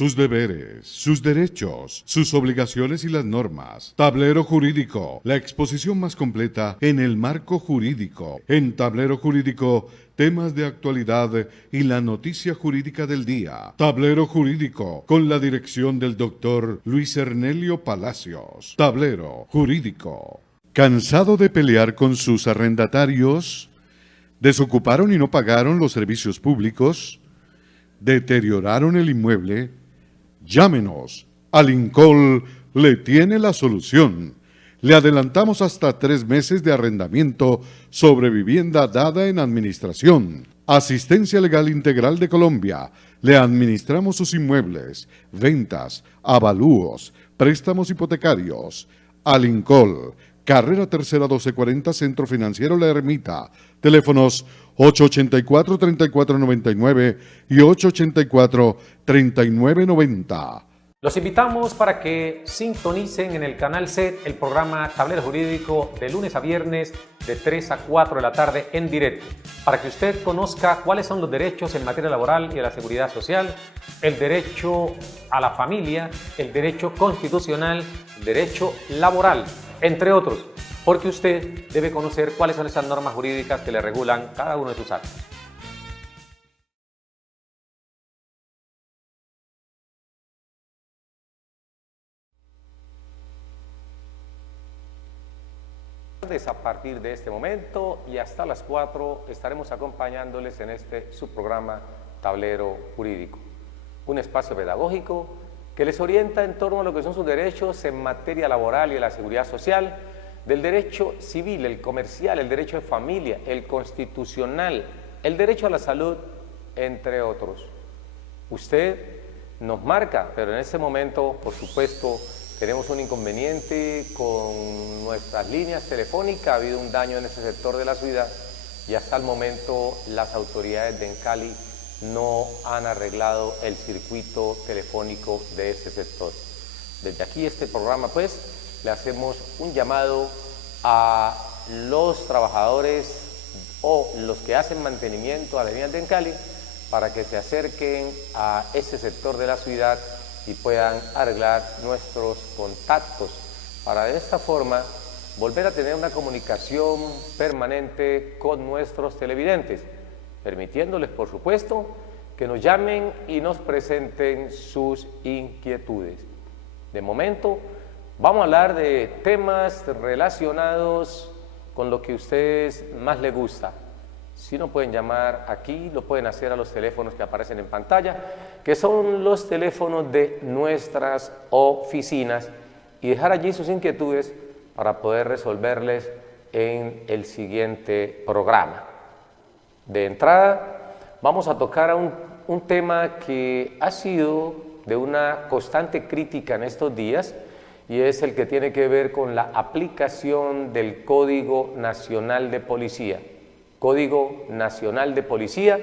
sus deberes, sus derechos, sus obligaciones y las normas. Tablero Jurídico, la exposición más completa en el marco jurídico. En Tablero Jurídico, temas de actualidad y la noticia jurídica del día. Tablero Jurídico, con la dirección del doctor Luis Ernelio Palacios. Tablero Jurídico. ¿Cansado de pelear con sus arrendatarios? ¿Desocuparon y no pagaron los servicios públicos? ¿Deterioraron el inmueble? Llámenos. Alincol le tiene la solución. Le adelantamos hasta 3 meses de arrendamiento sobre vivienda dada en administración. Asistencia Legal Integral de Colombia. Le administramos sus inmuebles, ventas, avalúos, préstamos hipotecarios. Alincol, Carrera Tercera 1240, Centro Financiero La Ermita. Teléfonos 884-3499 y 884-3990. Los invitamos para que sintonicen en el canal SET el programa Tablero Jurídico de lunes a viernes de 3 a 4 de la tarde en directo, para que usted conozca cuáles son los derechos en materia laboral y de la seguridad social, el derecho a la familia, el derecho constitucional, el derecho laboral, entre otros, porque usted debe conocer cuáles son esas normas jurídicas que le regulan cada uno de sus actos. A partir de este momento y hasta las 4 estaremos acompañándoles en este subprograma Tablero Jurídico, un espacio pedagógico que les orienta en torno a lo que son sus derechos en materia laboral y de la seguridad social, del derecho civil, el comercial, el derecho de familia, el constitucional, el derecho a la salud, entre otros. Usted nos marca, pero en este momento, por supuesto, tenemos un inconveniente con nuestras líneas telefónicas, ha habido un daño en ese sector de la ciudad y hasta el momento las autoridades de Encali no han arreglado el circuito telefónico de ese sector. Desde aquí este programa pues le hacemos un llamado a los trabajadores o los que hacen mantenimiento a las líneas de Encali para que se acerquen a ese sector de la ciudad y puedan arreglar nuestros contactos para de esta forma volver a tener una comunicación permanente con nuestros televidentes, permitiéndoles por supuesto que nos llamen y nos presenten sus inquietudes. De momento vamos a hablar de temas relacionados con lo que a ustedes más les gusta. Si no pueden llamar aquí, lo pueden hacer a los teléfonos que aparecen en pantalla, que son los teléfonos de nuestras oficinas, y dejar allí sus inquietudes para poder resolverles en el siguiente programa. De entrada, vamos a tocar un tema que ha sido de una constante crítica en estos días, y es el que tiene que ver con la aplicación del Código Nacional de Policía. Código Nacional de Policía,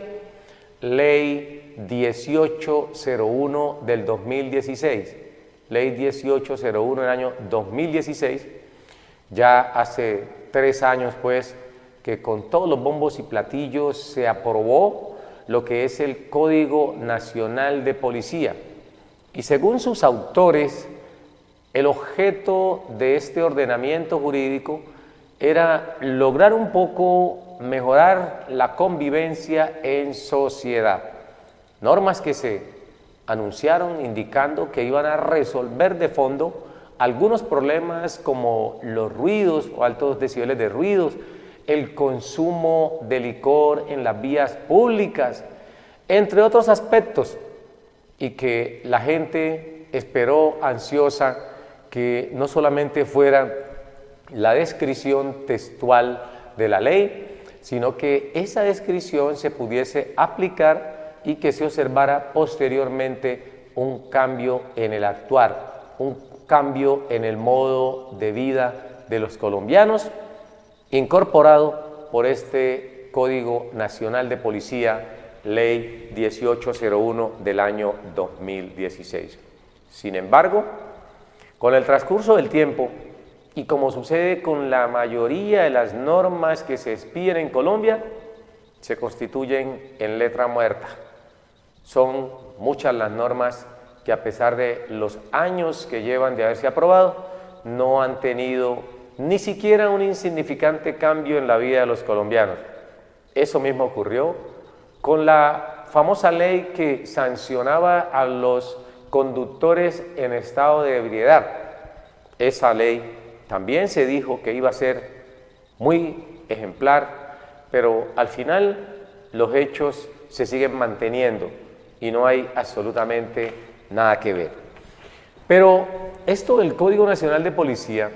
Ley 1801 del 2016, Ley 1801 del año 2016, ya hace 3 años pues que con todos los bombos y platillos se aprobó lo que es el Código Nacional de Policía, y según sus autores, el objeto de este ordenamiento jurídico era lograr un poco mejorar la convivencia en sociedad. Normas que se anunciaron indicando que iban a resolver de fondo algunos problemas como los ruidos o altos decibeles de ruidos, el consumo de licor en las vías públicas, entre otros aspectos, y que la gente esperó ansiosa que no solamente fuera la descripción textual de la ley, sino que esa descripción se pudiese aplicar y que se observara posteriormente un cambio en el actuar, un cambio en el modo de vida de los colombianos, incorporado por este Código Nacional de Policía, Ley 1801 del año 2016. Sin embargo, con el transcurso del tiempo, y como sucede con la mayoría de las normas que se expiden en Colombia, se constituyen en letra muerta. Son muchas las normas que a pesar de los años que llevan de haberse aprobado, no han tenido ni siquiera un insignificante cambio en la vida de los colombianos. Eso mismo ocurrió con la famosa ley que sancionaba a los conductores en estado de ebriedad. Esa ley también se dijo que iba a ser muy ejemplar, pero al final los hechos se siguen manteniendo y no hay absolutamente nada que ver. Pero esto del Código Nacional de Policía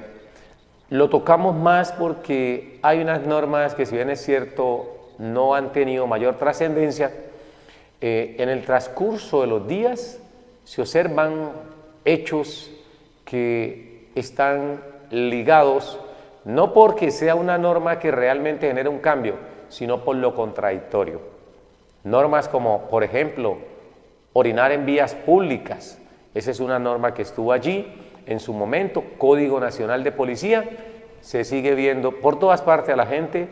lo tocamos más porque hay unas normas que, si bien es cierto, no han tenido mayor trascendencia. En el transcurso de los días se observan hechos que están ligados, no porque sea una norma que realmente genere un cambio, sino por lo contradictorio. Normas como, por ejemplo, orinar en vías públicas. Esa es una norma que estuvo allí en su momento. Código Nacional de Policía. Se sigue viendo por todas partes a la gente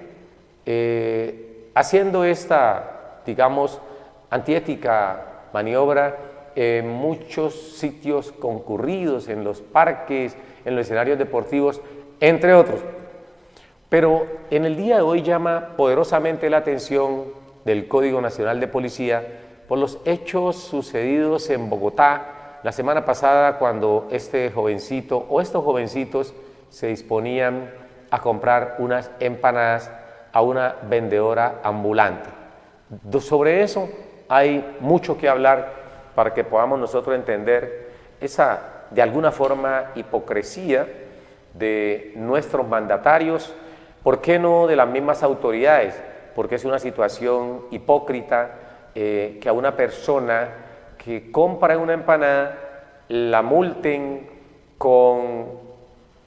haciendo esta, digamos, antiética maniobra en muchos sitios concurridos, en los parques, en los escenarios deportivos, entre otros. Pero en el día de hoy llama poderosamente la atención del Código Nacional de Policía por los hechos sucedidos en Bogotá la semana pasada, cuando este jovencito o estos jovencitos se disponían a comprar unas empanadas a una vendedora ambulante. Sobre eso hay mucho que hablar para que podamos nosotros entender esa, de alguna forma, hipocresía de nuestros mandatarios, ¿por qué no de las mismas autoridades? Porque es una situación hipócrita que a una persona que compra una empanada la multen con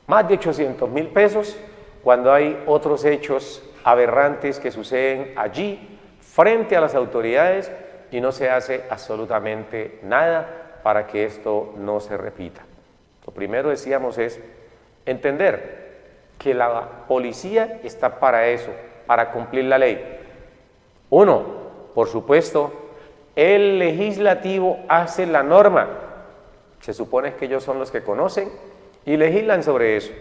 más de 800.000 pesos, cuando hay otros hechos aberrantes que suceden allí frente a las autoridades y no se hace absolutamente nada para que esto no se repita. Lo primero, decíamos, es entender que la policía está para eso, para cumplir la ley. Uno, por supuesto, el legislativo hace la norma. Se supone que ellos son los que conocen y legislan sobre eso.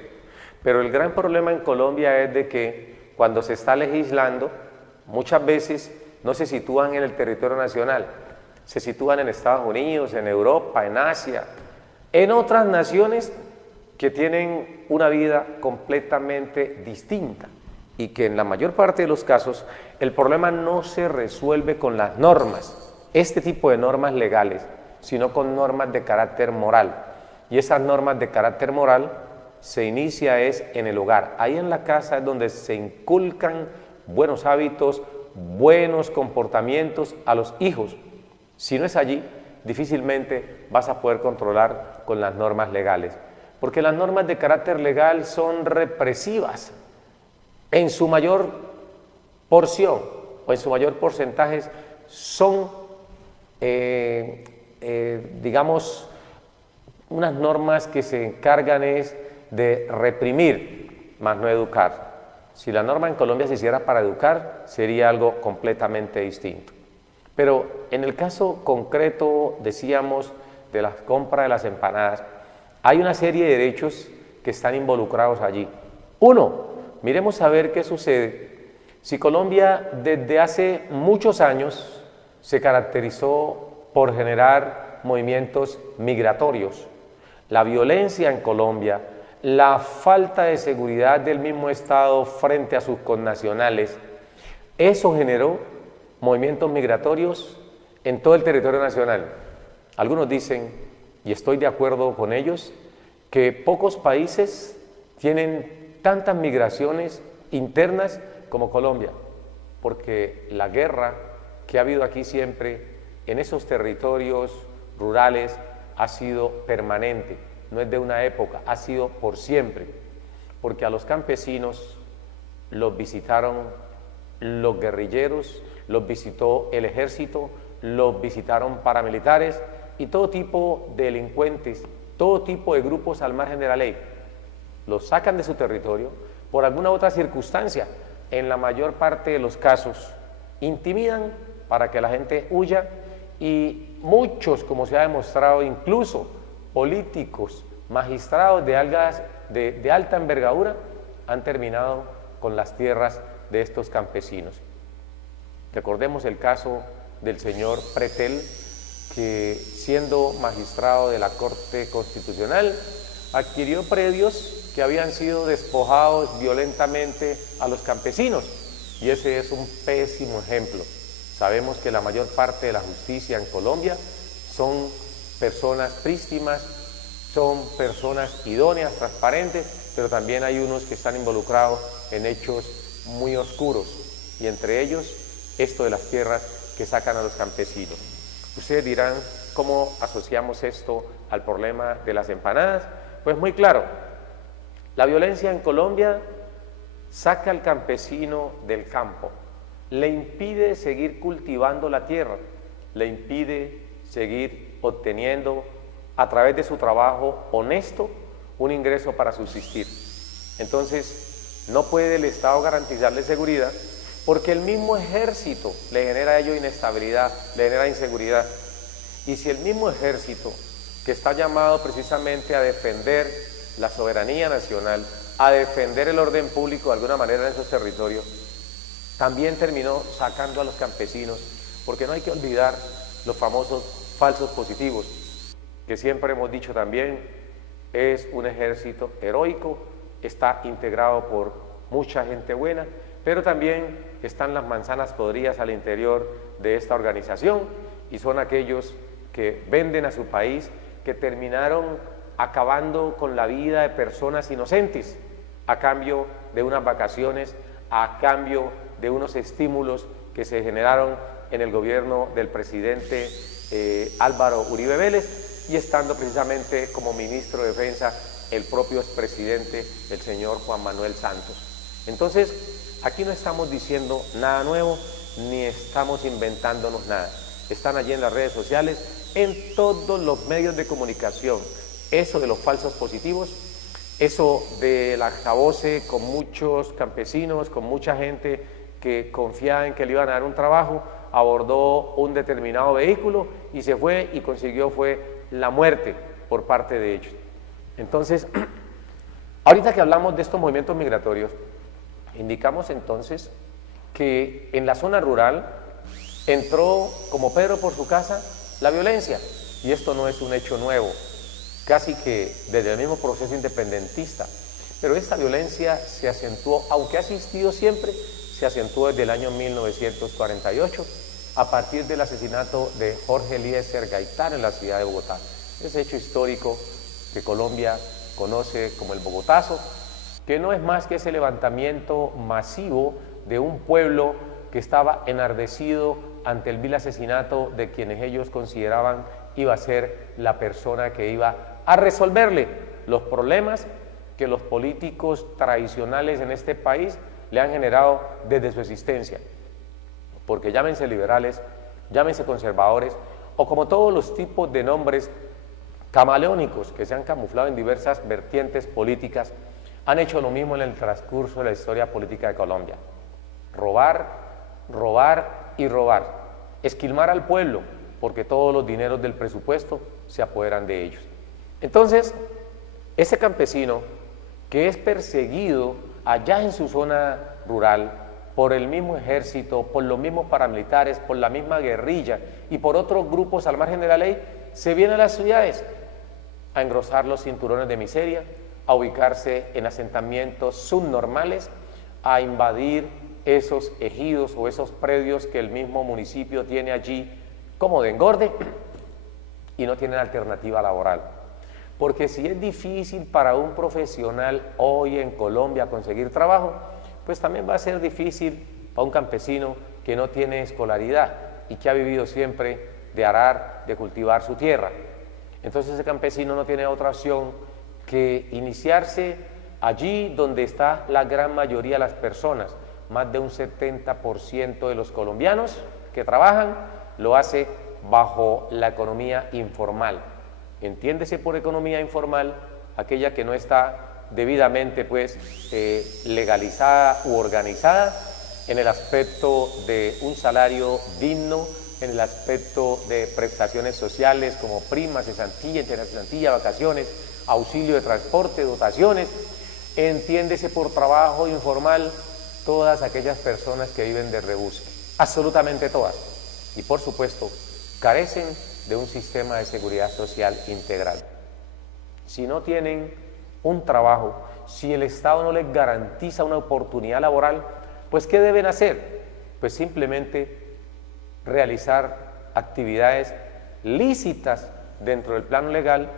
Pero el gran problema en Colombia es de que cuando se está legislando, muchas veces no se sitúan en el territorio nacional, se sitúan en Estados Unidos, en Europa, en Asia, en otras naciones que tienen una vida completamente distinta y que en la mayor parte de los casos el problema no se resuelve con las normas, este tipo de normas legales, sino con normas de carácter moral. Y esas normas de carácter moral se inicia es en el hogar. Ahí en la casa es donde se inculcan buenos hábitos, buenos comportamientos a los hijos. Si no es allí, difícilmente vas a poder controlar con las normas legales, porque las normas de carácter legal son represivas en su mayor porción o en su mayor porcentaje. Son digamos, unas normas que se encargan es de reprimir, más no educar. Si la norma en Colombia se hiciera para educar, sería algo completamente distinto. Pero en el caso concreto, decíamos, de la compra de las empanadas, hay una serie de derechos que están involucrados allí. Uno, miremos a ver qué sucede si Colombia desde hace muchos años se caracterizó por generar movimientos migratorios. La violencia en Colombia, la falta de seguridad del mismo Estado frente a sus connacionales, eso generó movimientos migratorios en todo el territorio nacional. Algunos dicen, y estoy de acuerdo con ellos, que pocos países tienen tantas migraciones internas como Colombia, porque la guerra que ha habido aquí siempre en esos territorios rurales ha sido permanente, no es de una época, ha sido por siempre, porque a los campesinos los visitaron los guerrilleros, los visitó el ejército, los visitaron paramilitares y todo tipo de delincuentes, todo tipo de grupos al margen de la ley. Los sacan de su territorio por alguna otra circunstancia. En la mayor parte de los casos intimidan para que la gente huya y muchos, como se ha demostrado, incluso políticos, magistrados de alta envergadura, han terminado con las tierras de estos campesinos. Recordemos el caso del señor Pretel, que siendo magistrado de la Corte Constitucional, adquirió predios que habían sido despojados violentamente a los campesinos, y ese es un pésimo ejemplo. Sabemos que la mayor parte de la justicia en Colombia son personas prístinas, son personas idóneas, transparentes, pero también hay unos que están involucrados en hechos muy oscuros, y entre ellos esto de las tierras que sacan a los campesinos. Ustedes dirán, ¿cómo asociamos esto al problema de las empanadas? Pues muy claro, la violencia en Colombia saca al campesino del campo, le impide seguir cultivando la tierra, le impide seguir obteniendo a través de su trabajo honesto un ingreso para subsistir. Entonces, no puede el Estado garantizarle seguridad porque el mismo ejército le genera a ello inestabilidad, le genera inseguridad. Y si el mismo ejército, que está llamado precisamente a defender la soberanía nacional, a defender el orden público de alguna manera en esos territorios, también terminó sacando a los campesinos, porque no hay que olvidar los famosos falsos positivos, que siempre hemos dicho también, es un ejército heroico, está integrado por mucha gente buena, pero también están las manzanas podridas al interior de esta organización, y son aquellos que venden a su país, que terminaron acabando con la vida de personas inocentes, a cambio de unas vacaciones, a cambio de unos estímulos que se generaron en el gobierno del presidente Álvaro Uribe Vélez, y estando precisamente como ministro de Defensa el propio expresidente, el señor Juan Manuel Santos. Entonces, aquí no estamos diciendo nada nuevo, ni estamos inventándonos nada. Están allí en las redes sociales, en todos los medios de comunicación, eso de los falsos positivos, eso del acabose con muchos campesinos, con mucha gente que confiaba en que le iban a dar un trabajo, abordó un determinado vehículo y se fue y consiguió la muerte por parte de ellos. Entonces, ahorita que hablamos de estos movimientos migratorios, indicamos entonces que en la zona rural entró como Pedro por su casa la violencia, y esto no es un hecho nuevo, casi que desde el mismo proceso independentista, pero esta violencia se acentuó, aunque ha existido siempre, se acentuó desde el año 1948, a partir del asesinato de Jorge Eliezer Gaitán en la ciudad de Bogotá. Ese hecho histórico que Colombia conoce como el Bogotazo, que no es más que ese levantamiento masivo de un pueblo que estaba enardecido ante el vil asesinato de quienes ellos consideraban iba a ser la persona que iba a resolverle los problemas que los políticos tradicionales en este país le han generado desde su existencia, porque llámense liberales, llámense conservadores, o como todos los tipos de nombres camaleónicos que se han camuflado en diversas vertientes políticas, han hecho lo mismo en el transcurso de la historia política de Colombia: robar, robar y robar, esquilmar al pueblo, porque todos los dineros del presupuesto se apoderan de ellos. Entonces, ese campesino que es perseguido allá en su zona rural por el mismo ejército, por los mismos paramilitares, por la misma guerrilla y por otros grupos al margen de la ley, se viene a las ciudades a engrosar los cinturones de miseria, a ubicarse en asentamientos subnormales, a invadir esos ejidos o esos predios que el mismo municipio tiene allí como de engorde, y no tienen alternativa laboral. Porque si es difícil para un profesional hoy en Colombia conseguir trabajo, pues también va a ser difícil para un campesino que no tiene escolaridad y que ha vivido siempre de arar, de cultivar su tierra. Entonces ese campesino no tiene otra opción que iniciarse allí donde está la gran mayoría de las personas. Más de un 70% de los colombianos que trabajan lo hace bajo la economía informal. Entiéndese por economía informal aquella que no está debidamente legalizada u organizada en el aspecto de un salario digno, en el aspecto de prestaciones sociales como primas, cesantía, cesantía, vacaciones, auxilio de transporte, dotaciones, entiéndese por trabajo informal todas aquellas personas que viven de rebusque, absolutamente todas, y por supuesto carecen de un sistema de seguridad social integral. Si no tienen un trabajo, si el Estado no les garantiza una oportunidad laboral, pues ¿qué deben hacer? Pues simplemente realizar actividades lícitas dentro del plano legal,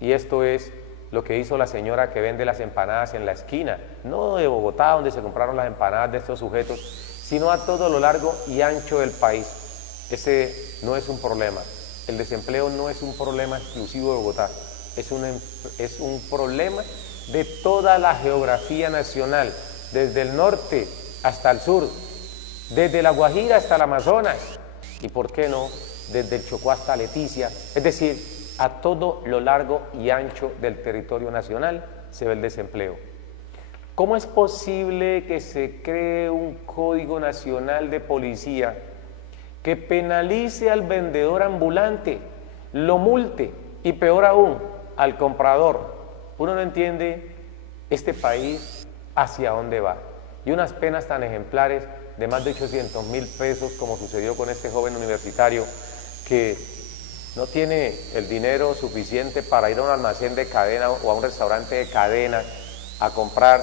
y esto es lo que hizo la señora que vende las empanadas en la esquina, no de Bogotá, donde se compraron las empanadas de estos sujetos, sino a todo lo largo y ancho del país. Ese no es un problema. El desempleo no es un problema exclusivo de Bogotá, es un problema de toda la geografía nacional, desde el norte hasta el sur, desde La Guajira hasta el Amazonas, y por qué no, desde el Chocó hasta Leticia, es decir, a todo lo largo y ancho del territorio nacional se ve el desempleo. ¿Cómo es posible que se cree un Código Nacional de Policía que penalice al vendedor ambulante, lo multe y peor aún, al comprador? Uno no entiende este país hacia dónde va. Y unas penas tan ejemplares de más de 800.000 pesos, como sucedió con este joven universitario que no tiene el dinero suficiente para ir a un almacén de cadena o a un restaurante de cadena a comprar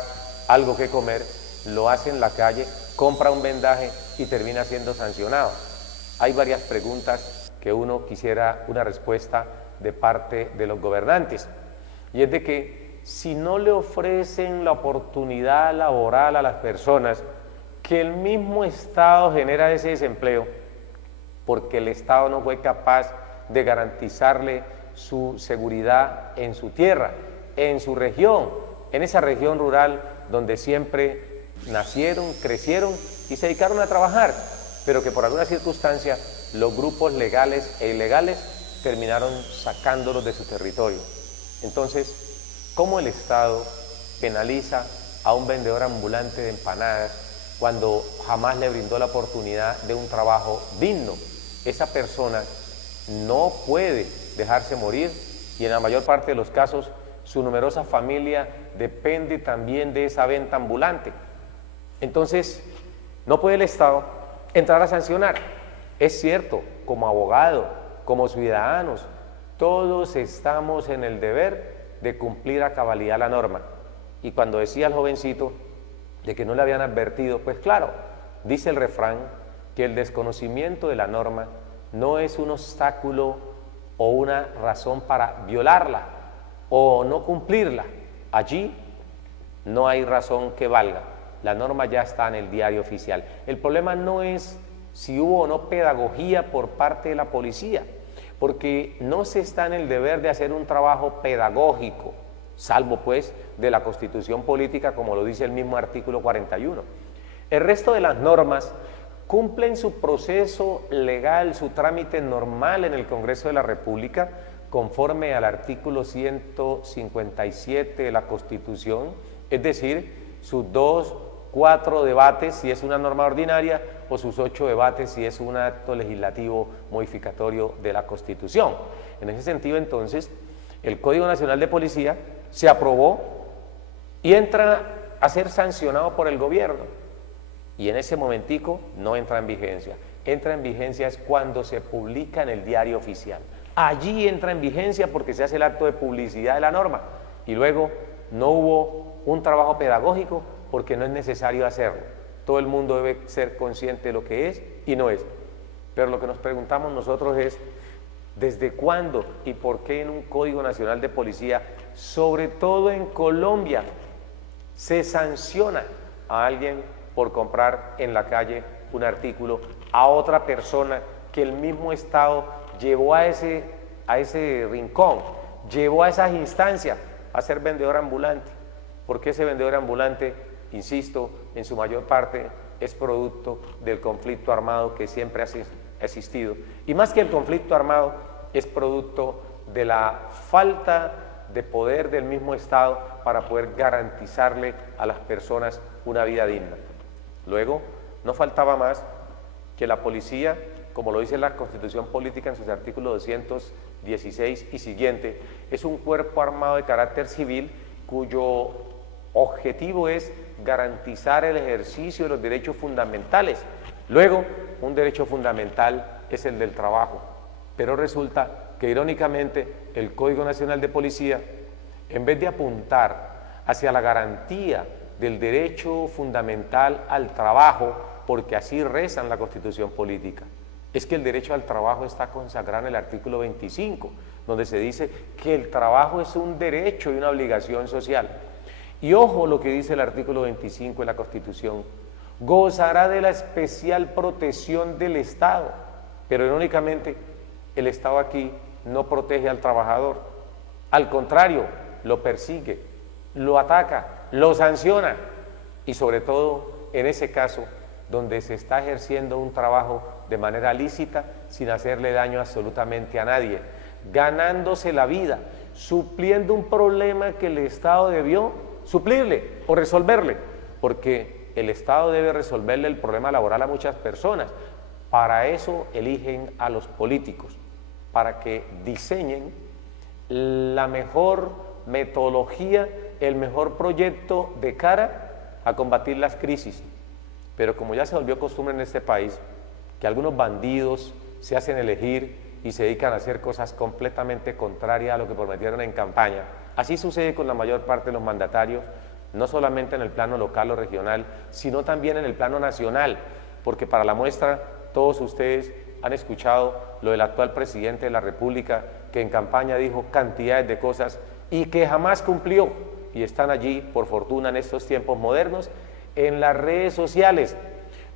algo que comer, lo hace en la calle, compra un vendaje y termina siendo sancionado. Hay varias preguntas que uno quisiera una respuesta de parte de los gobernantes, y es de que si no le ofrecen la oportunidad laboral a las personas, que el mismo Estado genera ese desempleo, porque el Estado no fue capaz de garantizarle su seguridad en su tierra, en su región, en esa región rural donde siempre nacieron, crecieron y se dedicaron a trabajar, pero que por alguna circunstancia los grupos legales e ilegales terminaron sacándolos de su territorio. Entonces, ¿cómo el Estado penaliza a un vendedor ambulante de empanadas cuando jamás le brindó la oportunidad de un trabajo digno? Esa persona no puede dejarse morir, y en la mayor parte de los casos su numerosa familia depende también de esa venta ambulante. Entonces, no puede el Estado entrar a sancionar. Es cierto, como abogado, como ciudadanos, todos estamos en el deber de cumplir a cabalidad la norma. Y cuando decía el jovencito de que no le habían advertido, pues claro, dice el refrán que el desconocimiento de la norma no es un obstáculo o una razón para violarla o no cumplirla. Allí no hay razón que valga. La norma ya está en el diario oficial. El problema no es si hubo o no pedagogía por parte de la policía, porque no se está en el deber de hacer un trabajo pedagógico, salvo pues de la Constitución Política, como lo dice el mismo artículo 41. El resto de las normas cumplen su proceso legal, su trámite normal en el Congreso de la República, conforme al artículo 157 de la Constitución, es decir, sus 4 debates si es una norma ordinaria o sus 8 debates si es un acto legislativo modificatorio de la Constitución. En ese sentido, entonces, el Código Nacional de Policía se aprobó y entra a ser sancionado por el gobierno. Y en ese momentico no entra en vigencia. Entra en vigencia es cuando se publica en el diario oficial. Allí entra en vigencia porque se hace el acto de publicidad de la norma. Y luego no hubo un trabajo pedagógico porque no es necesario hacerlo. Todo el mundo debe ser consciente de lo que es y no es. Pero lo que nos preguntamos nosotros es, ¿desde cuándo y por qué en un Código Nacional de Policía, sobre todo en Colombia, se sanciona a alguien por comprar en la calle un artículo a otra persona que el mismo Estado llevó a ese rincón, llevó a esas instancias a ser vendedor ambulante? Porque ese vendedor ambulante, insisto, en su mayor parte es producto del conflicto armado que siempre ha existido, y más que el conflicto armado, es producto de la falta de poder del mismo Estado para poder garantizarle a las personas una vida digna. Luego, no faltaba más que la policía como lo dice la Constitución Política en sus artículos 216 y siguiente, es un cuerpo armado de carácter civil cuyo objetivo es garantizar el ejercicio de los derechos fundamentales. Luego, un derecho fundamental es el del trabajo, pero resulta que irónicamente el Código Nacional de Policía, en vez de apuntar hacia la garantía del derecho fundamental al trabajo, porque así reza en la Constitución Política, es que el derecho al trabajo está consagrado en el artículo 25, donde se dice que el trabajo es un derecho y una obligación social. Y ojo lo que dice el artículo 25 de la Constitución: gozará de la especial protección del Estado. Pero irónicamente, el Estado aquí no protege al trabajador, al contrario, lo persigue, lo ataca, lo sanciona, y sobre todo en ese caso donde se está ejerciendo un trabajo de manera lícita sin hacerle daño absolutamente a nadie, ganándose la vida, supliendo un problema que el Estado debió suplirle o resolverle, porque el Estado debe resolverle el problema laboral a muchas personas. Para eso eligen a los políticos, para que diseñen la mejor metodología, el mejor proyecto de cara a combatir las crisis. Pero como ya se volvió costumbre en este país, que algunos bandidos se hacen elegir y se dedican a hacer cosas completamente contrarias a lo que prometieron en campaña, así sucede con la mayor parte de los mandatarios, no solamente en el plano local o regional, sino también en el plano nacional, porque para la muestra todos ustedes han escuchado lo del actual presidente de la República, que en campaña dijo cantidades de cosas y que jamás cumplió, y están allí, por fortuna, en estos tiempos modernos, en las redes sociales,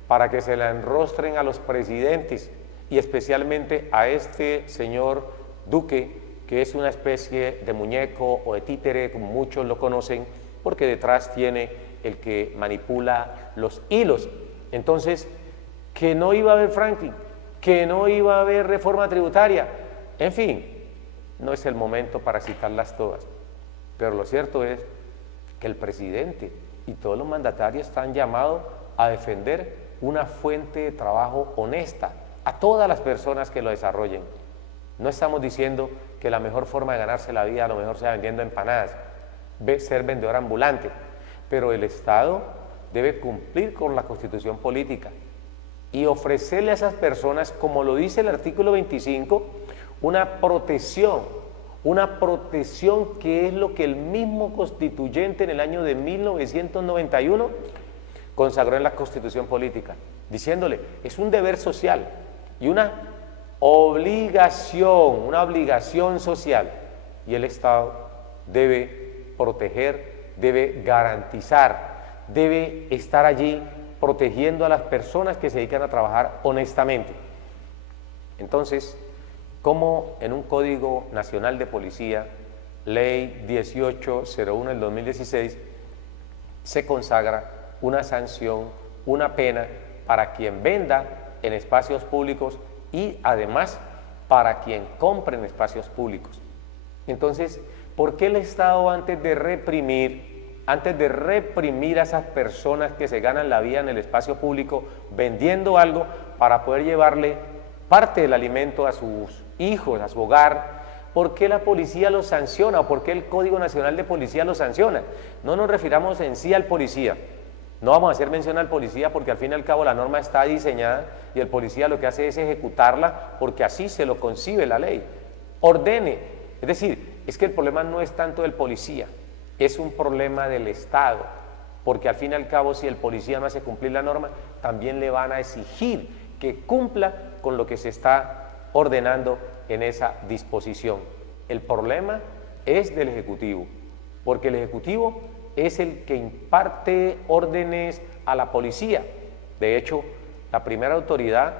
para que se la enrostren a los presidentes, y especialmente a este señor Duque, que es una especie de muñeco o de títere, como muchos lo conocen, porque detrás tiene el que manipula los hilos. Entonces, que no iba a haber Franklin, que no iba a haber reforma tributaria, en fin, no es el momento para citarlas todas, pero lo cierto es que el presidente y todos los mandatarios están llamados a defender una fuente de trabajo honesta a todas las personas que lo desarrollen. No estamos diciendo que la mejor forma de ganarse la vida a lo mejor sea vendiendo empanadas, ser vendedor ambulante, pero el Estado debe cumplir con la Constitución Política y ofrecerle a esas personas, como lo dice el artículo 25, una protección que es lo que el mismo constituyente en el año de 1991 consagró en la Constitución Política, diciéndole, es un deber social y una obligación social, y el Estado debe proteger, debe garantizar, debe estar allí protegiendo a las personas que se dedican a trabajar honestamente. Entonces, como en un Código Nacional de Policía, Ley 1801 del 2016, se consagra una sanción, una pena para quien venda en espacios públicos y además para quien compre en espacios públicos. Entonces, ¿por qué el Estado antes de reprimir a esas personas que se ganan la vida en el espacio público vendiendo algo para poder llevarle parte del alimento a sus hijos, a su hogar, por qué la policía los sanciona o por qué el Código Nacional de Policía los sanciona? No nos refiramos en sí al policía, no vamos a hacer mención al policía porque al fin y al cabo la norma está diseñada y el policía lo que hace es ejecutarla porque así se lo concibe la ley. Ordene, es decir, es que el problema no es tanto del policía, es un problema del Estado, porque al fin y al cabo si el policía no hace cumplir la norma, también le van a exigir que cumpla con lo que se está ordenando en esa disposición. El problema es del Ejecutivo, porque el Ejecutivo es el que imparte órdenes a la policía. De hecho, la primera autoridad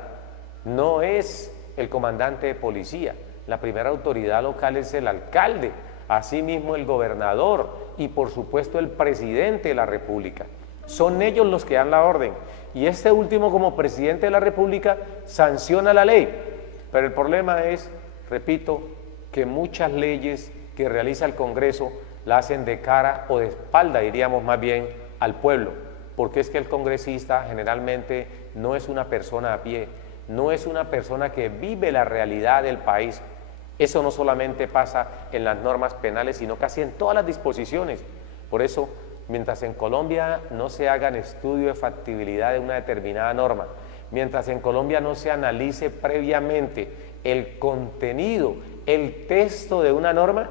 no es el comandante de policía, la primera autoridad local es el alcalde, asimismo el gobernador y por supuesto el presidente de la República. Son ellos los que dan la orden y este último como presidente de la República sanciona la ley, pero el problema es, repito, que muchas leyes que realiza el Congreso la hacen de cara o de espalda, diríamos más bien, al pueblo, porque es que el congresista generalmente no es una persona a pie, no es una persona que vive la realidad del país. Eso no solamente pasa en las normas penales, sino casi en todas las disposiciones. Por eso, mientras en Colombia no se hagan estudio de factibilidad de una determinada norma, mientras en Colombia no se analice previamente el contenido, el texto de una norma,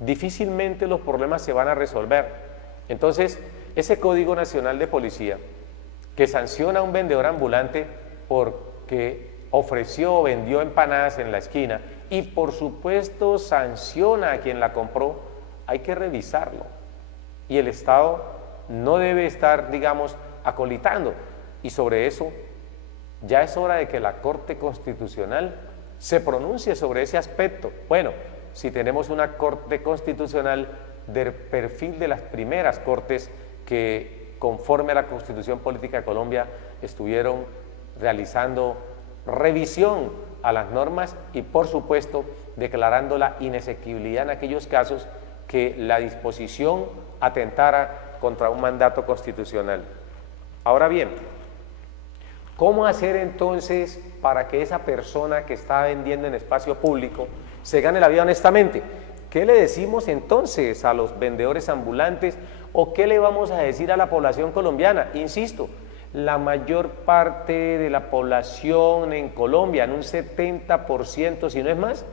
difícilmente los problemas se van a resolver. Entonces, ese Código Nacional de Policía que sanciona a un vendedor ambulante porque ofreció o vendió empanadas en la esquina y por supuesto sanciona a quien la compró, hay que revisarlo. Y el Estado no debe estar, digamos, acolitando. Y sobre eso ya es hora de que la Corte Constitucional se pronuncie sobre ese aspecto. Bueno, si tenemos una Corte Constitucional del perfil de las primeras cortes que, conforme a la Constitución Política de Colombia, estuvieron realizando revisión a las normas y, por supuesto, declarando la inexequibilidad en aquellos casos que la disposición atentara contra un mandato constitucional. Ahora bien, ¿cómo hacer entonces para que esa persona que está vendiendo en espacio público se gane la vida honestamente? ¿Qué le decimos entonces a los vendedores ambulantes o qué le vamos a decir a la población colombiana? Insisto, la mayor parte de la población en Colombia, en un 70%, si no es más,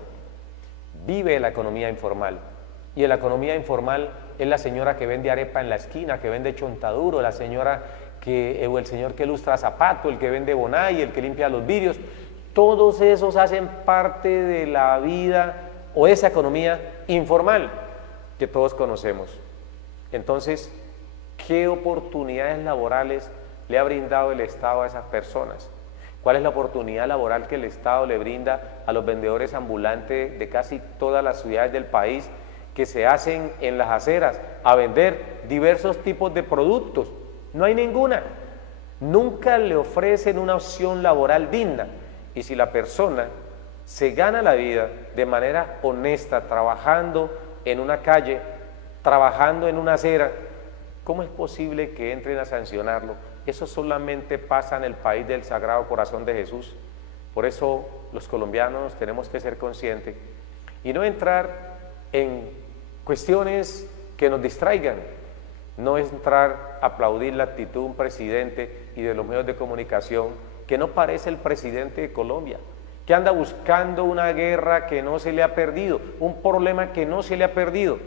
vive la economía informal. Y en la economía informal es la señora que vende arepa en la esquina, que vende chontaduro, la señora o el señor que lustra zapato, el que vende bonay, el que limpia los vidrios. Todos esos hacen parte de la vida o esa economía informal que todos conocemos. Entonces, ¿qué oportunidades laborales le ha brindado el Estado a esas personas? ¿Cuál es la oportunidad laboral que el Estado le brinda a los vendedores ambulantes de casi todas las ciudades del país que se hacen en las aceras a vender diversos tipos de productos? No hay ninguna. Nunca le ofrecen una opción laboral digna. Y si la persona se gana la vida de manera honesta, trabajando en una calle, trabajando en una acera, ¿cómo es posible que entren a sancionarlo? Eso solamente pasa en el país del Sagrado Corazón de Jesús. Por eso los colombianos tenemos que ser conscientes y no entrar en cuestiones que nos distraigan, no entrar a aplaudir la actitud de un presidente y de los medios de comunicación que no parece el presidente de Colombia, que anda buscando una guerra que no se le ha perdido, un problema que no se le ha perdido.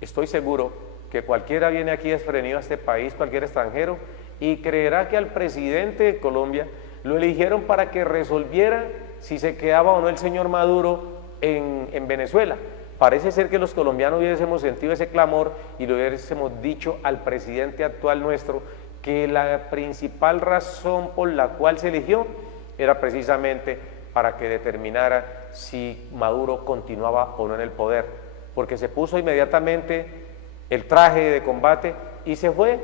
Estoy seguro que cualquiera viene aquí desprevenido a este país, cualquier extranjero, y creerá que al presidente de Colombia lo eligieron para que resolviera si se quedaba o no el señor Maduro en Venezuela. Parece ser que los colombianos hubiésemos sentido ese clamor y le hubiésemos dicho al presidente actual nuestro que la principal razón por la cual se eligió era precisamente para que determinara si Maduro continuaba o no en el poder, porque se puso inmediatamente el traje de combate y se fue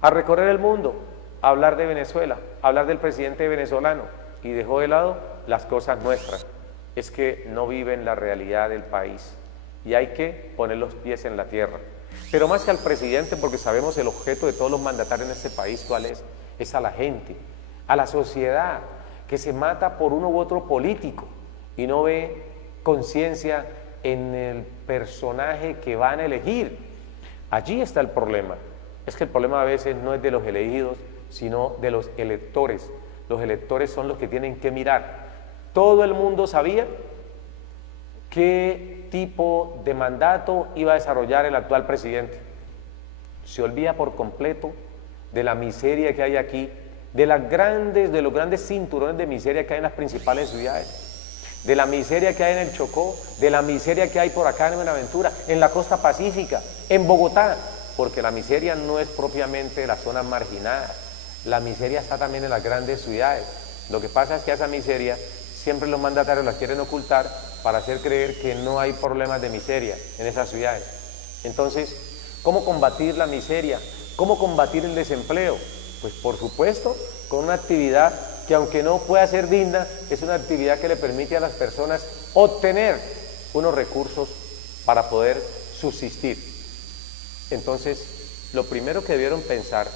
a recorrer el mundo, a hablar de Venezuela, a hablar del presidente venezolano y dejó de lado las cosas nuestras. Es que no viven la realidad del país y hay que poner los pies en la tierra. Pero más que al presidente, porque sabemos el objeto de todos los mandatarios en este país, ¿cuál es a la gente, a la sociedad, que se mata por uno u otro político y no ve conciencia en el personaje que van a elegir. Allí está el problema. Es que el problema a veces no es de los elegidos, sino de los electores. Los electores son los que tienen que mirar. Todo el mundo sabía qué tipo de mandato iba a desarrollar el actual presidente. Se olvida por completo de la miseria que hay aquí, de los grandes cinturones de miseria que hay en las principales ciudades, de la miseria que hay en el Chocó, de la miseria que hay por acá en Buenaventura, en la costa pacífica, en Bogotá, porque la miseria no es propiamente de las zonas marginadas, la miseria está también en las grandes ciudades. Lo que pasa es que a esa miseria siempre los mandatarios la quieren ocultar para hacer creer que no hay problemas de miseria en esas ciudades. Entonces, ¿cómo combatir la miseria? ¿Cómo combatir el desempleo? Pues por supuesto, con una actividad que aunque no pueda ser digna, es una actividad que le permite a las personas obtener unos recursos para poder subsistir. Entonces, lo primero que debieron pensar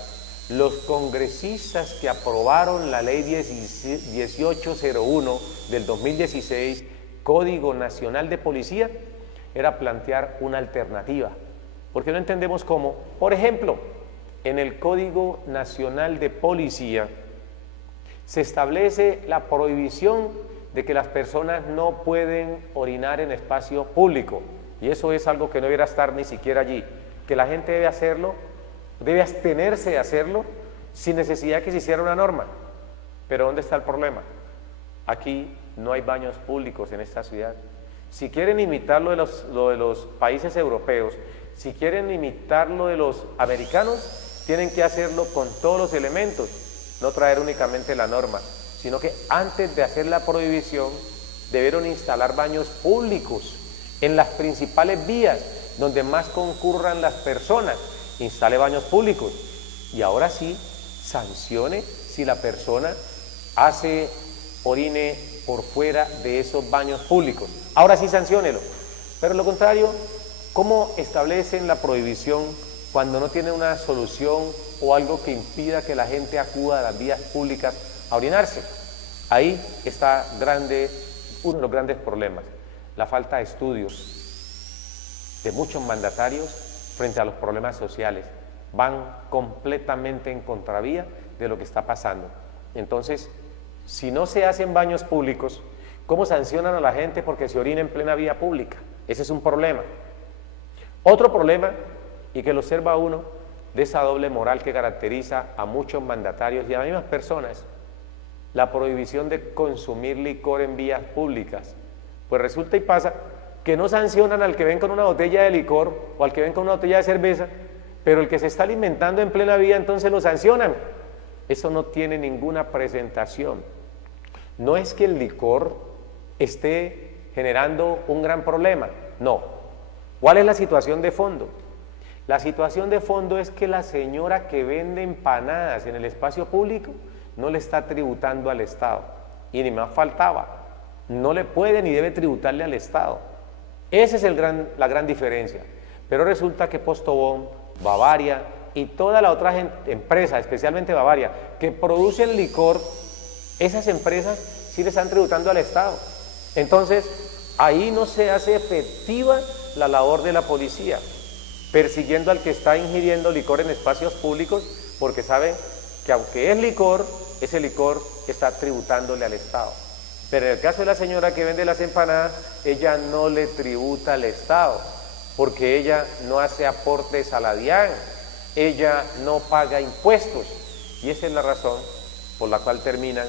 los congresistas que aprobaron la ley 1801 del 2016, Código Nacional de Policía, era plantear una alternativa, porque no entendemos cómo. Por ejemplo, en el Código Nacional de Policía se establece la prohibición de que las personas no pueden orinar en espacio público, y eso es algo que no debiera estar ni siquiera allí, que la gente debe hacerlo, debe abstenerse de hacerlo sin necesidad que se hiciera una norma. Pero ¿dónde está el problema? Aquí no hay baños públicos en esta ciudad. Si quieren imitar lo de los países europeos, si quieren imitar lo de los americanos, tienen que hacerlo con todos los elementos, no traer únicamente la norma, sino que antes de hacer la prohibición debieron instalar baños públicos en las principales vías donde más concurran las personas. Instale baños públicos y ahora sí sancione si la persona orine por fuera de esos baños públicos. Ahora sí sanciónelo. Pero lo contrario, ¿cómo establecen la prohibición cuando no tienen una solución o algo que impida que la gente acuda a las vías públicas a orinarse? Ahí está uno de los grandes problemas, la falta de estudios de muchos mandatarios frente a los problemas sociales. Van completamente en contravía de lo que está pasando. Entonces, si no se hacen baños públicos, ¿cómo sancionan a la gente porque se orina en plena vía pública? Ese es un problema. Otro problema, y que lo observa uno, de esa doble moral que caracteriza a muchos mandatarios y a las mismas personas, la prohibición de consumir licor en vías públicas. Pues resulta y pasa que no sancionan al que ven con una botella de licor o al que ven con una botella de cerveza, pero el que se está alimentando en plena vía entonces lo sancionan. Eso no tiene ninguna presentación. No es que el licor esté generando un gran problema, no. ¿Cuál es la situación de fondo? La situación de fondo es que la señora que vende empanadas en el espacio público no le está tributando al Estado, y ni más faltaba, no le puede ni debe tributarle al Estado. Esa es la gran diferencia. Pero resulta que Postobón, Bavaria y toda la otra empresa, especialmente Bavaria, que producen licor, esas empresas sí le están tributando al Estado. Entonces, ahí no se hace efectiva la labor de la policía, persiguiendo al que está ingiriendo licor en espacios públicos, porque saben que aunque es licor, ese licor está tributándole al Estado. Pero en el caso de la señora que vende las empanadas, ella no le tributa al Estado, porque ella no hace aportes a la DIAN, ella no paga impuestos, y esa es la razón por la cual terminan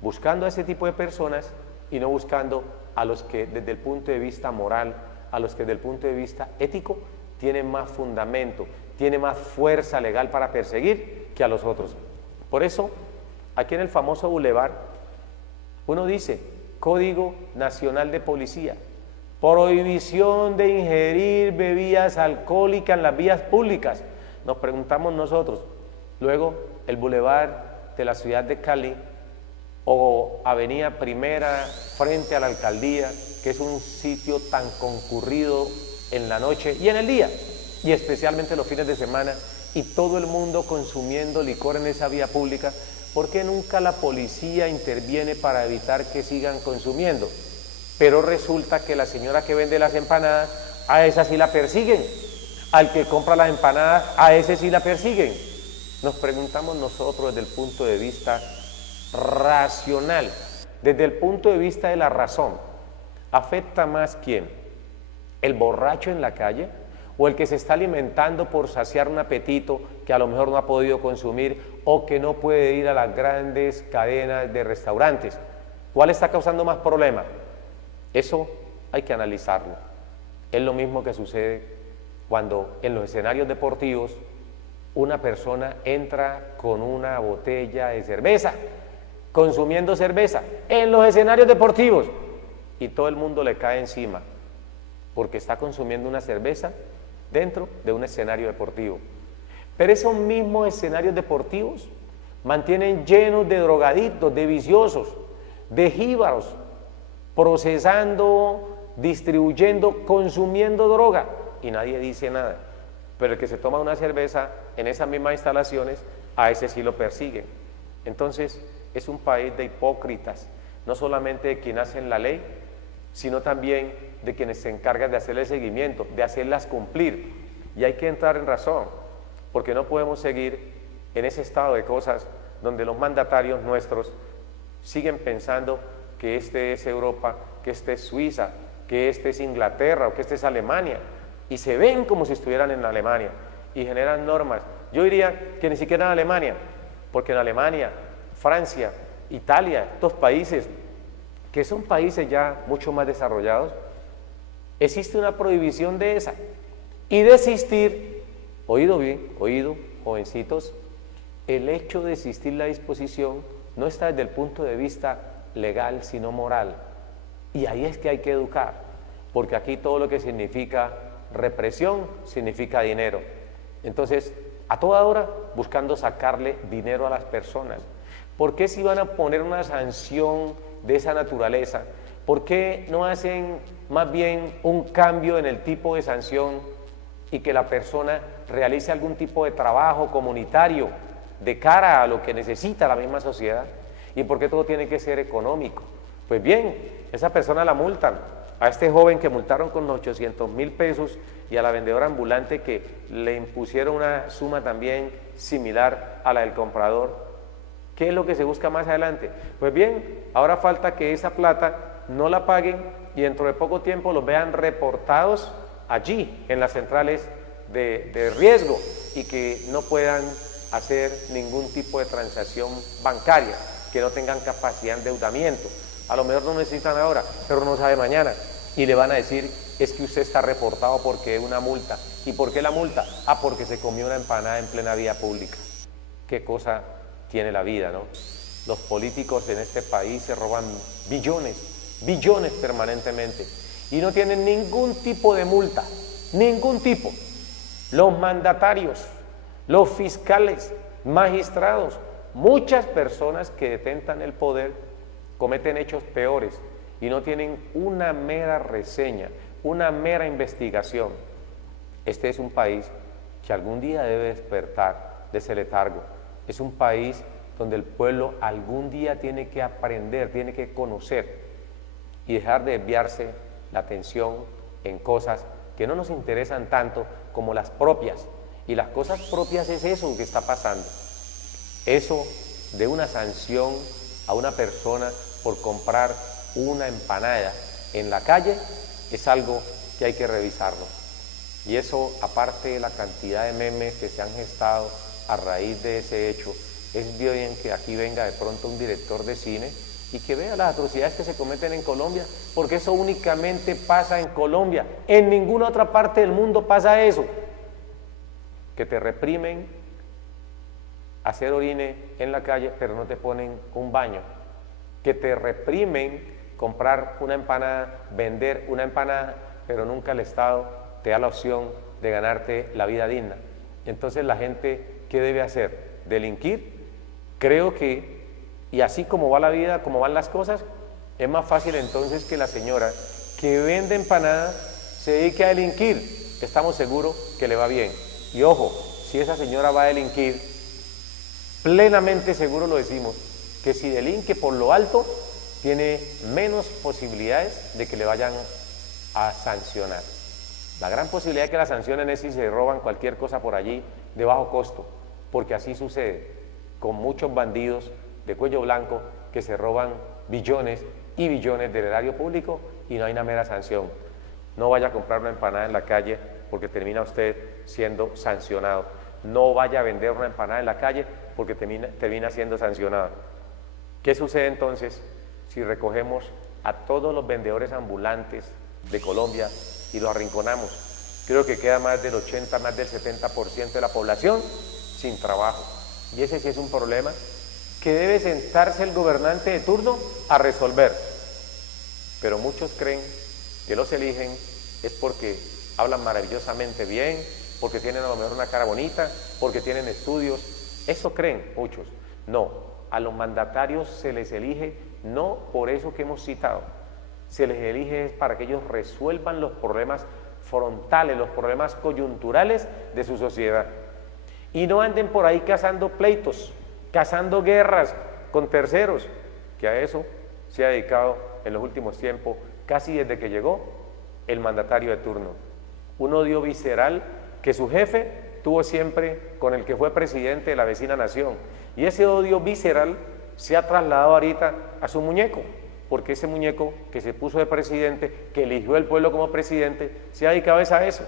buscando a ese tipo de personas y no buscando a los que desde el punto de vista moral, a los que desde el punto de vista ético tienen más fundamento, tienen más fuerza legal para perseguir que a los otros. Por eso, aquí en el famoso Boulevard, uno dice, Código Nacional de Policía, prohibición de ingerir bebidas alcohólicas en las vías públicas. Nos preguntamos nosotros. Luego, el Boulevard de la ciudad de Cali o Avenida Primera frente a la alcaldía, que es un sitio tan concurrido en la noche y en el día, y especialmente los fines de semana, y todo el mundo consumiendo licor en esa vía pública. ¿Por qué nunca la policía interviene para evitar que sigan consumiendo? Pero resulta que la señora que vende las empanadas, a esa sí la persiguen. Al que compra las empanadas, a ese sí la persiguen. Nos preguntamos nosotros desde el punto de vista racional, desde el punto de vista de la razón, ¿afecta más quién? ¿El borracho en la calle? ¿O el que se está alimentando por saciar un apetito que a lo mejor no ha podido consumir o que no puede ir a las grandes cadenas de restaurantes? ¿Cuál está causando más problema? Eso hay que analizarlo. Es lo mismo que sucede cuando en los escenarios deportivos una persona entra con una botella de cerveza, consumiendo cerveza en los escenarios deportivos, y todo el mundo le cae encima porque está consumiendo una cerveza dentro de un escenario deportivo. Pero esos mismos escenarios deportivos mantienen llenos de drogadictos, de viciosos, de jíbaros, procesando, distribuyendo, consumiendo droga, y nadie dice nada. Pero el que se toma una cerveza en esas mismas instalaciones a ese sí lo persiguen. Entonces, es un país de hipócritas, no solamente de quienes hacen la ley, sino también de quienes se encargan de hacerle seguimiento, de hacerlas cumplir. Y hay que entrar en razón, porque no podemos seguir en ese estado de cosas donde los mandatarios nuestros siguen pensando que este es Europa, que este es Suiza, que este es Inglaterra o que este es Alemania, y se ven como si estuvieran en Alemania y generan normas. Yo diría que ni siquiera en Alemania, porque en Alemania, Francia, Italia, estos países que son países ya mucho más desarrollados, existe una prohibición de esa. Y de existir, oído bien, oído, jovencitos, el hecho de existir la disposición no está desde el punto de vista legal, sino moral. Y ahí es que hay que educar, porque aquí todo lo que significa represión significa dinero. Entonces, a toda hora buscando sacarle dinero a las personas. ¿Por qué si van a poner una sanción de esa naturaleza? ¿Por qué no hacen más bien un cambio en el tipo de sanción y que la persona realice algún tipo de trabajo comunitario de cara a lo que necesita la misma sociedad? ¿Y por qué todo tiene que ser económico? Pues bien, esa persona la multan. A este joven que multaron con 800.000 pesos y a la vendedora ambulante que le impusieron una suma también similar a la del comprador. ¿Qué es lo que se busca más adelante? Pues bien, ahora falta que esa plata no la paguen y dentro de poco tiempo los vean reportados allí en las centrales de riesgo y que no puedan hacer ningún tipo de transacción bancaria, que no tengan capacidad de endeudamiento. A lo mejor no necesitan ahora, pero no sabe mañana. Y le van a decir, es que usted está reportado porque es una multa. ¿Y por qué la multa? Ah, porque se comió una empanada en plena vía pública. Qué cosa tiene la vida, ¿no? Los políticos en este país se roban billones, billones permanentemente. Y no tienen ningún tipo de multa, ningún tipo. Los mandatarios, los fiscales, magistrados, muchas personas que detentan el poder cometen hechos peores y no tienen una mera reseña, una mera investigación. Este es un país que algún día debe despertar de ese letargo. Es un país donde el pueblo algún día tiene que aprender, tiene que conocer y dejar de desviarse la atención en cosas que no nos interesan tanto como las propias. Y las cosas propias es eso que está pasando. Eso de una sanción a una persona por comprar una empanada en la calle es algo que hay que revisarlo. Y eso, aparte de la cantidad de memes que se han gestado a raíz de ese hecho, es bien que aquí venga de pronto un director de cine y que vea las atrocidades que se cometen en Colombia, porque eso únicamente pasa en Colombia. En ninguna otra parte del mundo pasa eso. Que te reprimen hacer orine en la calle, pero no te ponen un baño. Que te reprimen comprar una empanada, vender una empanada, pero nunca el Estado te da la opción de ganarte la vida digna. Entonces la gente, ¿qué debe hacer? ¿Delinquir? Creo que, y así como va la vida, como van las cosas, es más fácil entonces que la señora que vende empanadas se dedique a delinquir. Estamos seguros que le va bien. Y ojo, si esa señora va a delinquir, plenamente seguro lo decimos, que si delinque por lo alto, tiene menos posibilidades de que le vayan a sancionar. La gran posibilidad de que la sancionen es si se roban cualquier cosa por allí de bajo costo, porque así sucede con muchos bandidos de cuello blanco que se roban billones y billones del erario público y no hay una mera sanción. No vaya a comprar una empanada en la calle porque termina usted siendo sancionado. No vaya a vender una empanada en la calle porque termina siendo sancionado. ¿Qué sucede entonces si recogemos a todos los vendedores ambulantes de Colombia y los arrinconamos? Creo que queda más del 80, más del 70% de la población sin trabajo. Y ese sí es un problema que debe sentarse el gobernante de turno a resolver. Pero muchos creen que los eligen es porque hablan maravillosamente bien, porque tienen a lo mejor una cara bonita, porque tienen estudios. Eso creen muchos. No, a los mandatarios se les elige no por eso que hemos citado, se les elige para que ellos resuelvan los problemas frontales, los problemas coyunturales de su sociedad. y no anden por ahí cazando pleitos, cazando guerras con terceros, que a eso se ha dedicado en los últimos tiempos, casi desde que llegó el mandatario de turno. Un odio visceral que su jefe tuvo siempre con el que fue presidente de la vecina nación. Y ese odio visceral se ha trasladado ahorita a su muñeco, porque ese muñeco que se puso de presidente, que eligió el pueblo como presidente, se ha dedicado a eso,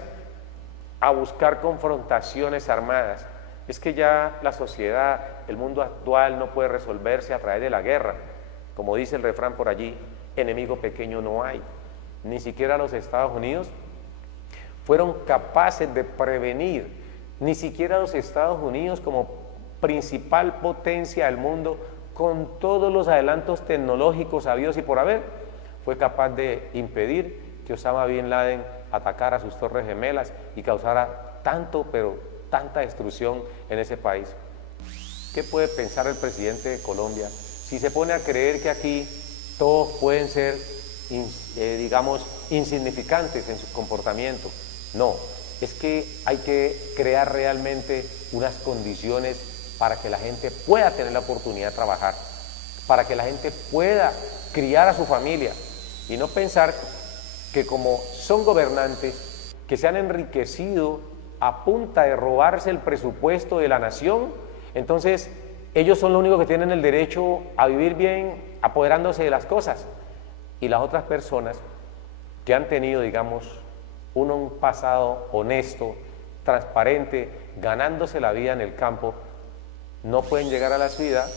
a buscar confrontaciones armadas. Es que ya la sociedad, el mundo actual no puede resolverse a través de la guerra. Como dice el refrán por allí, enemigo pequeño no hay. Ni siquiera los Estados Unidos fueron capaces de prevenir, ni siquiera los Estados Unidos como principal potencia del mundo, con todos los adelantos tecnológicos habidos y por haber, fue capaz de impedir que Osama Bin Laden atacara sus torres gemelas y causara tanto, pero tanta destrucción en ese país. ¿Qué puede pensar el presidente de Colombia si se pone a creer que aquí todos pueden ser, digamos, insignificantes en su comportamiento? No, es que hay que crear realmente unas condiciones para que la gente pueda tener la oportunidad de trabajar, para que la gente pueda criar a su familia y no pensar que como son gobernantes que se han enriquecido a punta de robarse el presupuesto de la nación, entonces ellos son los únicos que tienen el derecho a vivir bien apoderándose de las cosas, y las otras personas que han tenido, digamos, un pasado honesto, transparente, ganándose la vida en el campo, no pueden llegar a la ciudad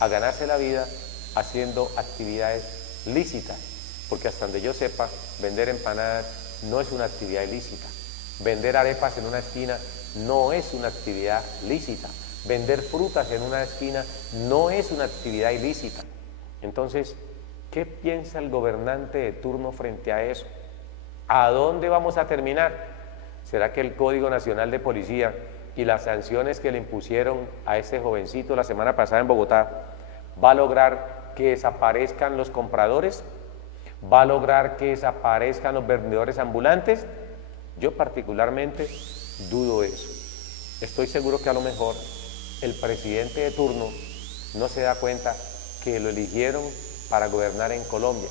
a ganarse la vida haciendo actividades lícitas, porque hasta donde yo sepa, vender empanadas no es una actividad ilícita, vender arepas en una esquina no es una actividad lícita, vender frutas en una esquina no es una actividad ilícita. Entonces, ¿qué piensa el gobernante de turno frente a eso? ¿A dónde vamos a terminar? ¿Será que el Código Nacional de Policía y las sanciones que le impusieron a ese jovencito la semana pasada en Bogotá va a lograr que desaparezcan los compradores? ¿Va a lograr que desaparezcan los vendedores ambulantes? Yo particularmente dudo eso. Estoy seguro que a lo mejor el presidente de turno no se da cuenta que lo eligieron para gobernar en Colombia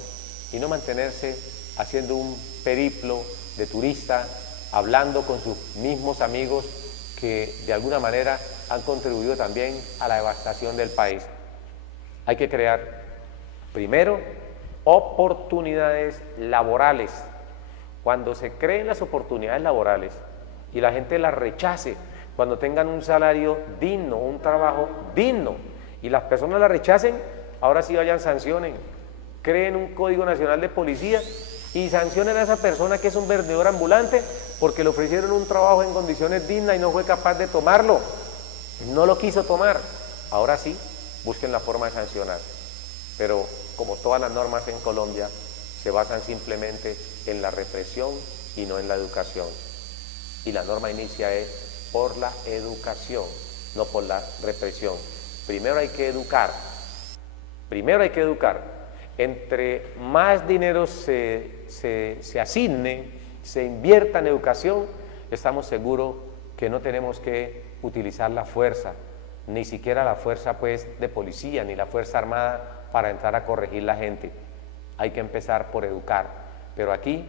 y no mantenerse haciendo un periplo de turista, hablando con sus mismos amigos que de alguna manera han contribuido también a la devastación del país. Hay que crear, primero, oportunidades laborales. Cuando se creen las oportunidades laborales y la gente las rechace, cuando tengan un salario digno, un trabajo digno, y las personas las rechacen, ahora sí vayan, sancionen, creen un Código Nacional de Policía y sancionen a esa persona que es un vendedor ambulante porque le ofrecieron un trabajo en condiciones dignas y no fue capaz de tomarlo, no lo quiso tomar. Ahora sí, busquen la forma de sancionar. Pero como todas las normas en Colombia, se basan simplemente en la represión y no en la educación. Y la norma inicia es por la educación, no por la represión. Primero hay que educar. Entre más dinero se asigne, se invierta en educación, estamos seguros que no tenemos que utilizar la fuerza, ni siquiera la fuerza pues de policía, ni la fuerza armada para entrar a corregir la gente. Hay que empezar por educar, pero aquí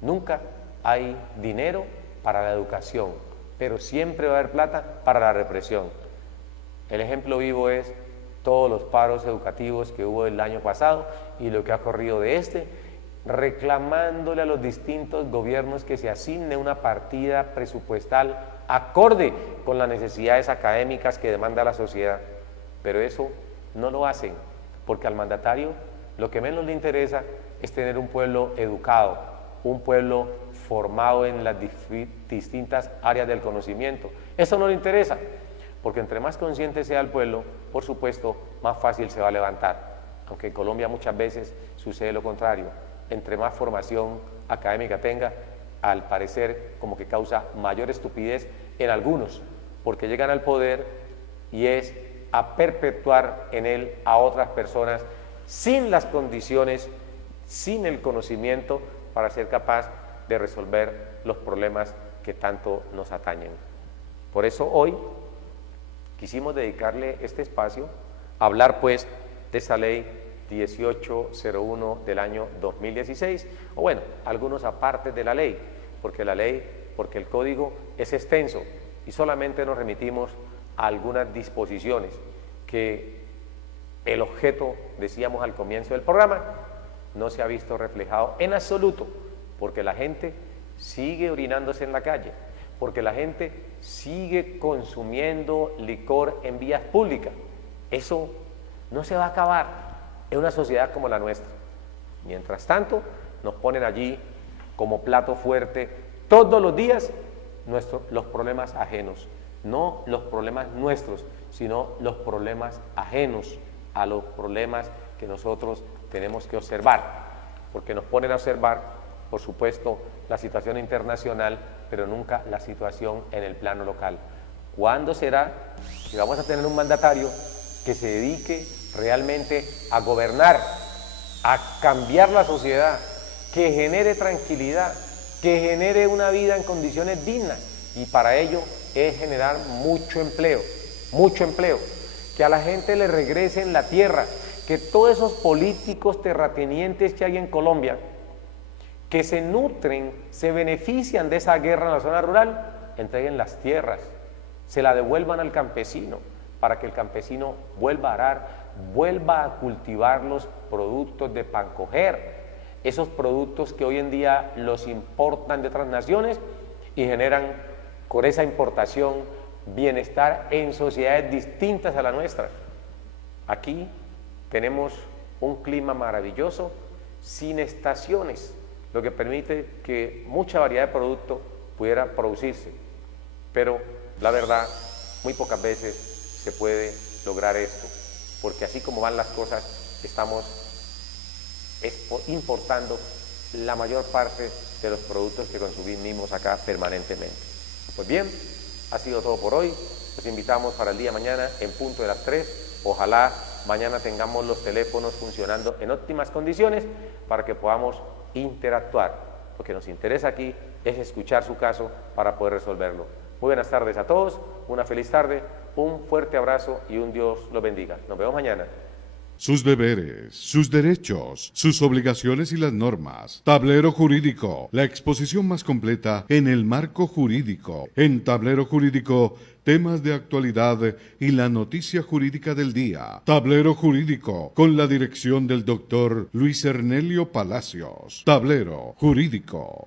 nunca hay dinero para la educación, pero siempre va a haber plata para la represión. El ejemplo vivo es todos los paros educativos que hubo el año pasado y lo que ha corrido de reclamándole a los distintos gobiernos que se asigne una partida presupuestal acorde con las necesidades académicas que demanda la sociedad. Pero eso no lo hacen, porque al mandatario lo que menos le interesa es tener un pueblo educado, un pueblo formado en las distintas áreas del conocimiento. Eso no le interesa, porque entre más consciente sea el pueblo, por supuesto, más fácil se va a levantar. Aunque en Colombia muchas veces sucede lo contrario. Entre más formación académica tenga, al parecer como que causa mayor estupidez en algunos, porque llegan al poder y es a perpetuar en él a otras personas sin las condiciones, sin el conocimiento para ser capaz de resolver los problemas que tanto nos atañen. Por eso hoy quisimos dedicarle este espacio a hablar pues de esa ley 1801 del año 2016, o bueno, algunos apartes de la ley, porque el código es extenso y solamente nos remitimos a algunas disposiciones que el objeto, decíamos al comienzo del programa, no se ha visto reflejado en absoluto, porque la gente sigue orinándose en la calle, porque la gente sigue consumiendo licor en vías públicas. Eso no se va a acabar en una sociedad como la nuestra. Mientras tanto, nos ponen allí como plato fuerte todos los días los problemas ajenos, no los problemas nuestros, sino los problemas ajenos a los problemas que nosotros tenemos que observar, porque nos ponen a observar, por supuesto, la situación internacional, pero nunca la situación en el plano local. ¿Cuándo será que vamos a tener un mandatario que se dedique realmente a gobernar, a cambiar la sociedad, que genere tranquilidad, que genere una vida en condiciones dignas? Y para ello es generar mucho empleo, que a la gente le regresen la tierra, que todos esos políticos terratenientes que hay en Colombia, que se nutren, se benefician de esa guerra en la zona rural, entreguen las tierras, se la devuelvan al campesino, para que el campesino vuelva a arar, vuelva a cultivar los productos de pancoger, esos productos que hoy en día los importan de otras naciones y generan con esa importación bienestar en sociedades distintas a la nuestra. Aquí tenemos un clima maravilloso, sin estaciones, lo que permite que mucha variedad de productos pudiera producirse, pero la verdad, muy pocas veces se puede lograr esto, porque así como van las cosas, estamos importando la mayor parte de los productos que consumimos acá permanentemente. Pues bien, ha sido todo por hoy. Los invitamos para el día de mañana en punto de las 3. Ojalá mañana tengamos los teléfonos funcionando en óptimas condiciones para que podamos interactuar. Lo que nos interesa aquí es escuchar su caso para poder resolverlo. Muy buenas tardes a todos, una feliz tarde, un fuerte abrazo y un Dios los bendiga. Nos vemos mañana. Sus deberes, sus derechos, sus obligaciones y las normas. Tablero Jurídico, la exposición más completa en el marco jurídico. En Tablero Jurídico, temas de actualidad y la noticia jurídica del día. Tablero Jurídico, con la dirección del doctor Luis Ernelio Palacios. Tablero Jurídico.